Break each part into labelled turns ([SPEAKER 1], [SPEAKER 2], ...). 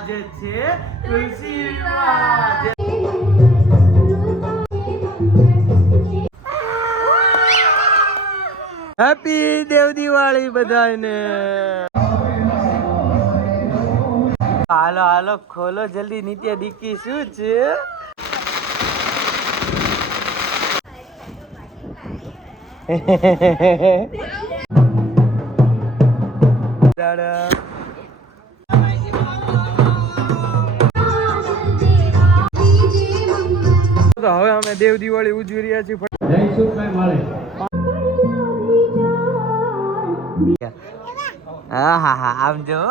[SPEAKER 1] આજે છે તુલસી વિવાહ હેપી દેવ દિવાળી બધાને હાલો હાલો ખોલો જલ્દી. નિત્ય દીકી શું છે? દાડા. અમે દેવ દિવાળી ઉજવી રહ્યા છીએ. હા હા હા આમ જો.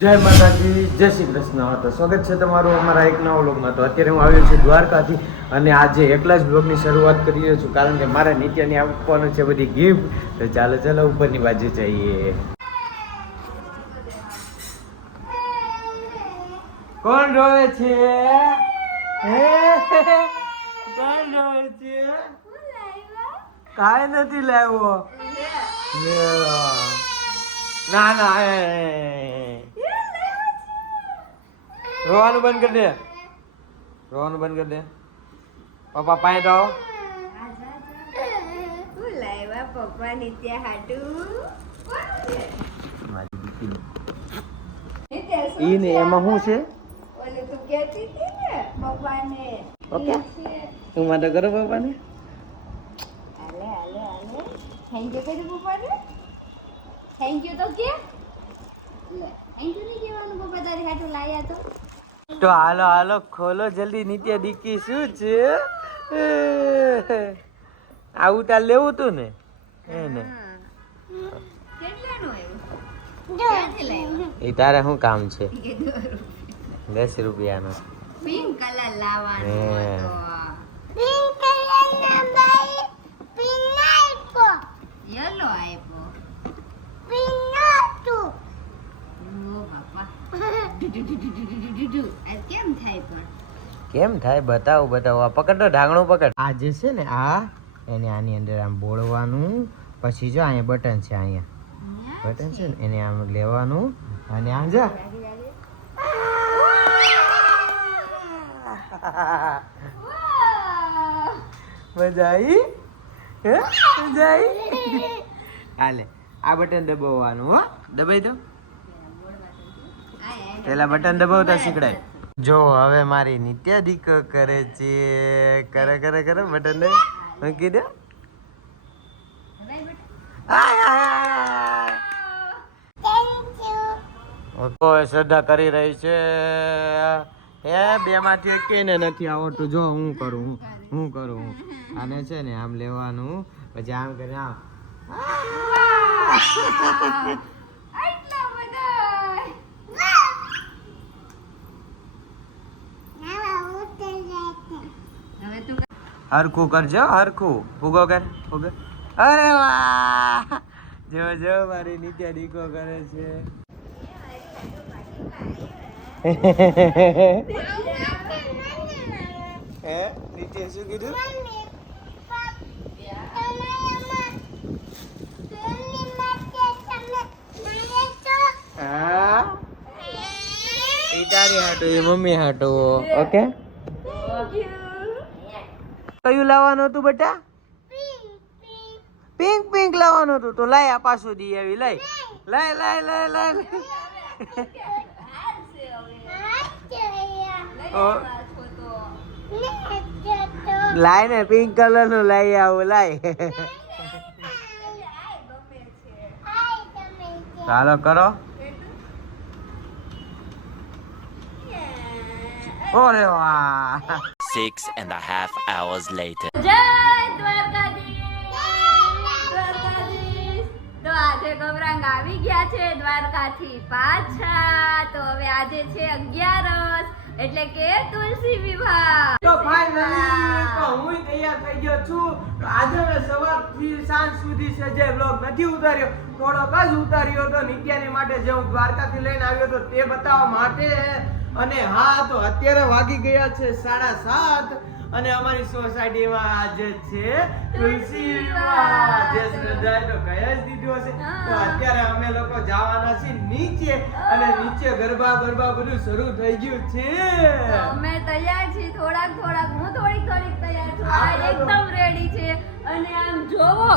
[SPEAKER 1] જય માતાજી જય શ્રી કૃષ્ણ. તો સ્વાગત છે તમારું અમારા એક નવા વ્લોગમાં તો અત્યારે હું આવ્યો છું દ્વારકાથી અને આજે એકલા જ બ્લોગની શરૂઆત કરી રહ્યો છું. કારણ કે મારે નિત્યની આપવાનું છે બધી ગિફ્ટ તો ચાલો ચાલો ઉપરની બાજુ જઈએ. કોણ રોવે છે? હે? કોણ રોવે છે? કાંઈ નથી લાવ્યો. ના ના એ. રોવાનું બંધ કરી દે. રોવાનું બંધ કરી દે. પપ્પા પાસે
[SPEAKER 2] લાવ્યા પપ્પા હાટુ?
[SPEAKER 1] ને
[SPEAKER 2] છે?
[SPEAKER 1] એમાં શું છે?
[SPEAKER 2] કહેતી હતી ને પપ્પાને
[SPEAKER 1] ઓકે. તું માટે કરો પપ્પાને
[SPEAKER 2] હાલે હાલે હાલે. થેન્ક યુ કીધું પપ્પાને થેન્ક યુ તો કે. થેન્ક યુ નહીં કહેવાનું પપ્પા તારી હાટુ લાયા તો.
[SPEAKER 1] તો હાલો હાલો ખોલો જલ્દી નિત્ય દીકી શું છે? આવું તાર લેવું તું ને? એને? એ તારે શું કામ છે? દસ રૂપિયાનો.
[SPEAKER 2] પિંક કલર લાવવાનો
[SPEAKER 1] હે.
[SPEAKER 2] હતો. યલો આપ્યો ઓ બાપા. ડુ-ડુ-ડુ-ડુ-ડુ-ડુ-ડુ. આ કેમ થાય પણ?
[SPEAKER 1] કેમ થાય? બતાવો બતાવો. આ પકડો ઢાંગણું પકડ. આ જે છે ને આ એને આની અંદર આમ બોળવાનું. પછી જો અહીંયા બટન છે અહીંયા. બટન છે. ને એને આમ લેવાનું. અને આમ જા. મજા આવી હે? મજા આવી હાલે આ બટન દબાવવાનું હો. દબાઈ દો. પેલા બટન દબાવતા શીખડાય. જો હવે મારી નિત્ય દીકો કરે છે. કરે કરે કરે બટન દે મૂકી દે શ્રદ્ધા કરી રહી છે. હે બે માંથી કેને નથી આવડતું. જો, હું કરું હું કરું આને છે ને આમ લેવાનું. પછી આમ કરીને આમ. હરખું કરજો, હરખું. ફૂગો કર ફૂગો અરે વાહ! જો જો, મારી નીચે દીકો કરે છે. હે? નિત્ય શું કીધું? તારી હાટુ એ મમ્મી હાટુ. ઓકે. કયું લાવવાનું હતું બેટા? પિંક પિંક લાવવાનું હતું. તો લાય આ પાછું દી આવી લઈ લાય લાય લાય લાય ઓ, લાય ને પિંક કલરનું લઈ આવું લાય. ચાલો કરો. ઓરે વાહ.
[SPEAKER 3] Six and a half hours later.
[SPEAKER 2] જય આજે ગૌરાંગ આવી ગયા છે દ્વારકાથી પાછા. તો હવે આજે છે અગિયારસ. એટલે કે તુલસી વિવાહ.
[SPEAKER 1] તો ફાઇનલી તો હું તૈયાર થઈ ગયો છું. તો આજે મેં સવારથી સાંજ સુધી છે જે બ્લોગ નથી ઉતાર્યો. થોડોક જ ઉતાર્યો તો નિત્યાની માટે જે હું દ્વારકાથી લઈને આવ્યો તો તે બતાવવા માટે. અને હા, તો અત્યારે વાગી ગયા છે સાડા સાત. અને અમારી સોસાયટીમાં આજે છે તુલસી વિવાહ. જે શ્રદ્ધાએ તો કહી જ દીધું હશે તો અત્યારે અમે લોકો જવાના છીએ નીચે અને નીચે ગરબા ગરબા બધું શરૂ થઈ ગયું છે.
[SPEAKER 2] અમે તૈયાર છીએ થોડાક થોડાક. હું થોડીક થોડીક તૈયાર છું. આ એકદમ રેડી છે. અને આમ જોવો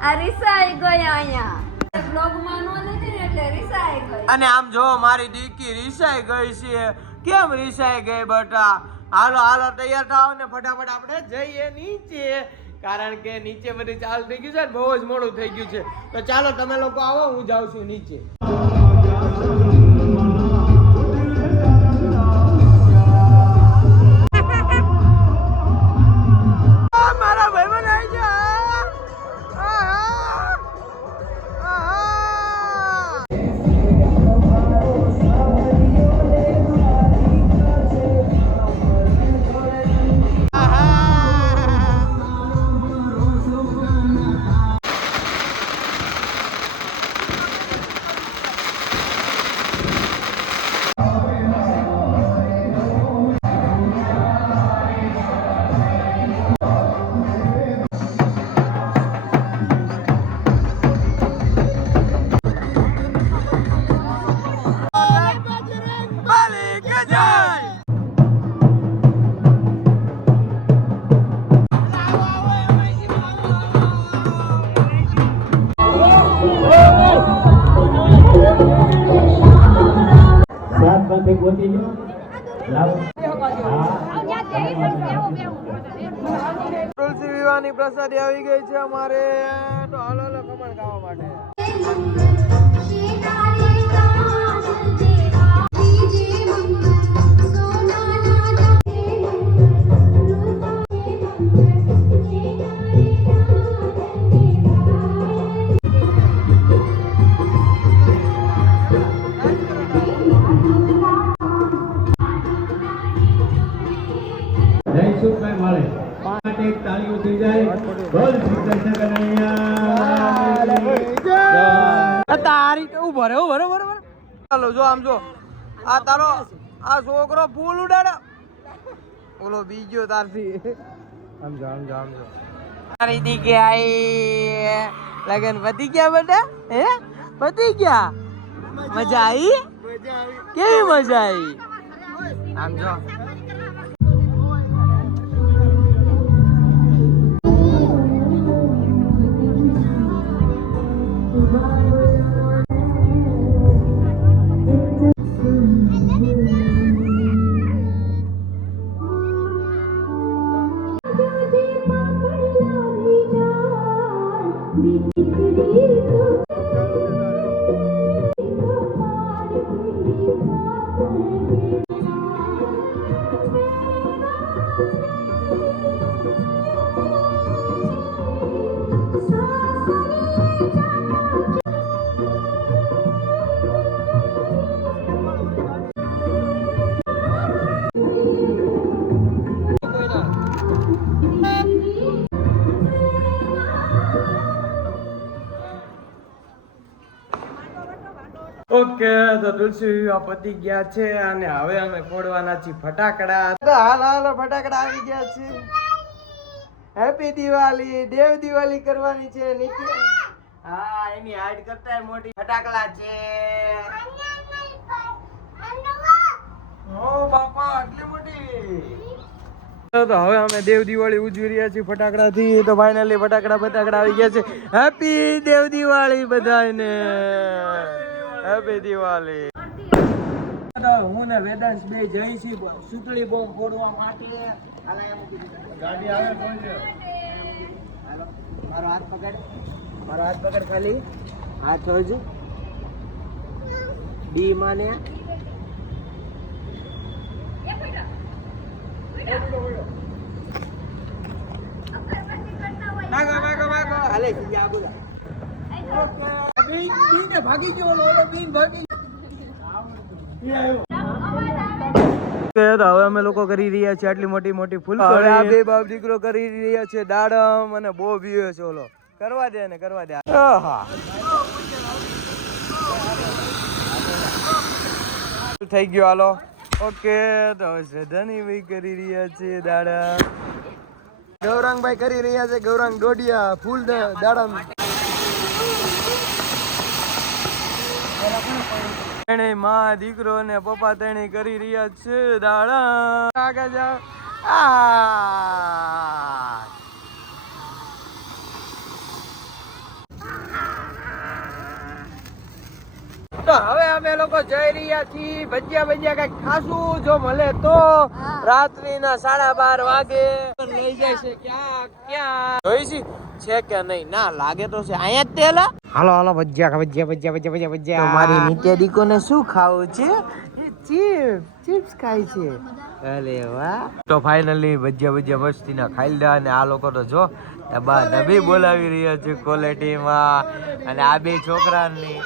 [SPEAKER 2] આ રિસાઈ ગયા અહીંયા. બ્લોગમાં નો લીધી ને એટલે રીસાઈ ગઈ.
[SPEAKER 1] અને આમ જો મારી દીકરી રીસાઈ ગઈ છે. કેમ રીસાઈ ગઈ બટા? હાલો હાલો, તૈયાર થાવ ને ફટાફટ આપણે જઈએ નીચે. કારણ કે નીચે બધી ચાલ થઈ ગયું છે બહુ જ મોડું થઈ ગયું છે. તો ચાલો, તમે લોકો આવો, હું જાઉં છું નીચે.
[SPEAKER 4] ગોતી લો લાવો.
[SPEAKER 1] તુલસી વિવાહની પ્રસાદી આવી ગઈ છે અમારે. તો હાલો તો ઊભો રે ઊભો રે ઊભો રે, ઊભો રે. ચાલો જો આમ જો. આ તારો આ છોકરો ફૂલ ઉડાડે. ઓલો બીજો તારથી. આમ જો આમ જો આમ જો. તારી દીકરી આઈ. લગન પતી ગયા બધા? હે? પતી ગયા? મજા આવી. કેવી મજા આવી? આમ જો. ઓકે તો તુલસી પતી ગયા છે અને હવે અમે ફોડવાના છીએ ફટાકડા. હાલ હાલ ફટાકડા આવી ગયા છે. હેપી દિવાળી દેવ દિવાળી કરવાની છે નીચે હા એની હાઈટ કરતા મોટી. ફટાકડા છે. ઓ બાપા આટલી મોટી. તો હવે અમે દેવ દિવાળી ઉજવી રહ્યા છીએ ફટાકડાથી. તો ફાઇનલી ફટાકડા ફટાકડા આવી ગયા છે. હેપી દેવ દિવાળી બધાને હેપી દિવાળી હું ને વેદાંશ બે જઈ છી સુતળી બોમ્બ ફોડવા માટે. ગાડી આવે કોણ છે? મારો હાથ પકડ. મારો હાથ પકડ ખાલી. હાથ જોજો ડી માને. ભાગો ભાગો ભાગો. હાલે સીધા આગળ બ્લિંક બ્લિંક ભાગી ગયો ઓલો ઓલો ભાગી હવે અમે લોકો કરી રહ્યા છીએ આટલી મોટી મોટી ફૂલ હવે આ બે બાપ દીકરો કરી રહ્યા છે દાડમ અને બહુ બીવે છે ઓલો. કરવા દે ને કરવા દે. આહા. થઈ ગયો હાલો. ઓકે તો શ્રદ્ધાની ભાઈ કરી રહ્યા છે દાડા ગૌરાંગભાઈ કરી રહ્યા છે ગૌરાંગ ડોડિયા ફૂલ દાડા ત્રણેયમાં દીકરો ને પપ્પા તેણે કરી રહ્યા છે દાડા. આગળ જાઓ. આ. તો હવે અમે લોકો જઈ રહ્યા છીએ ભજીયા ભજીયા કઈ ખાશું જો મળે તો. રાત્રિના સાડા બાર વાગે. લઈ જાય છે ક્યાં ક્યાં? જોઈશી છે? કે નહીં? ના લાગે તો છે. અહીંયા જ તેલા હાલો હાલો ભજીયા ભજીયા ભજીયા ભજીયા ભજીયા મારી નીચે દીકોને શું ખાવું છે? ચિપ્સ ચિપ્સ ખાય છે. અરે વાહ. તો ફાઇનલી ભજીયા ભજીયા મસ્તીના ખાઈ લીધા અને આ લોકો તો જો ડબ્બા ડબ્બી બોલાવી રહ્યા છે ક્વોલિટીમાં અને આ બે છોકરાની.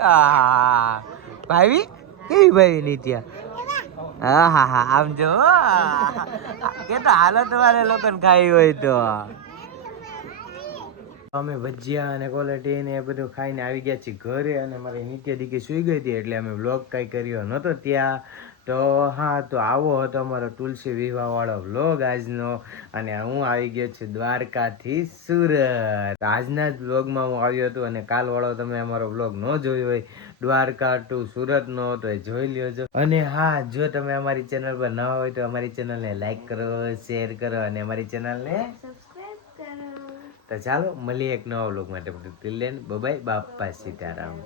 [SPEAKER 1] આહા. ભાવી કેવી ભાવી નિત્યા? હા હા હા આમ જો કે તો હાલત વાળા લોકોને ખાઈ હોય તો. અમે ભજીયા અને ક્વોલિટી ને એ બધું ખાઈને આવી ગયા છીએ ઘરે અને મારી નીચે દીકી સુઈ ગઈ હતી એટલે અમે વ્લોગ કઈ કર્યો નહોતો ત્યાં. તો હા, તો આવો હતો અમારો તુલસી વિવાહ વાળો વ્લોગ આજનો. અને હું આવી ગયો છું દ્વારકાથી સુરત. આજના જ વ્લોગમાં હું આવ્યો હતો અને કાલવાળો તમે અમારો વ્લોગ ન જોયો હોય, દ્વારકા ટુ સુરત નો તો એ જોઈ લ્યો અને હા, જો તમે અમારી ચેનલ પર ન હોય તો અમારી ચેનલને લાઈક કરો શેર કરો અને અમારી ચેનલને તો ચાલો મળીએ એક નવા વ્લોગ માટે. ટિલ દેન બાપા સીતારામ.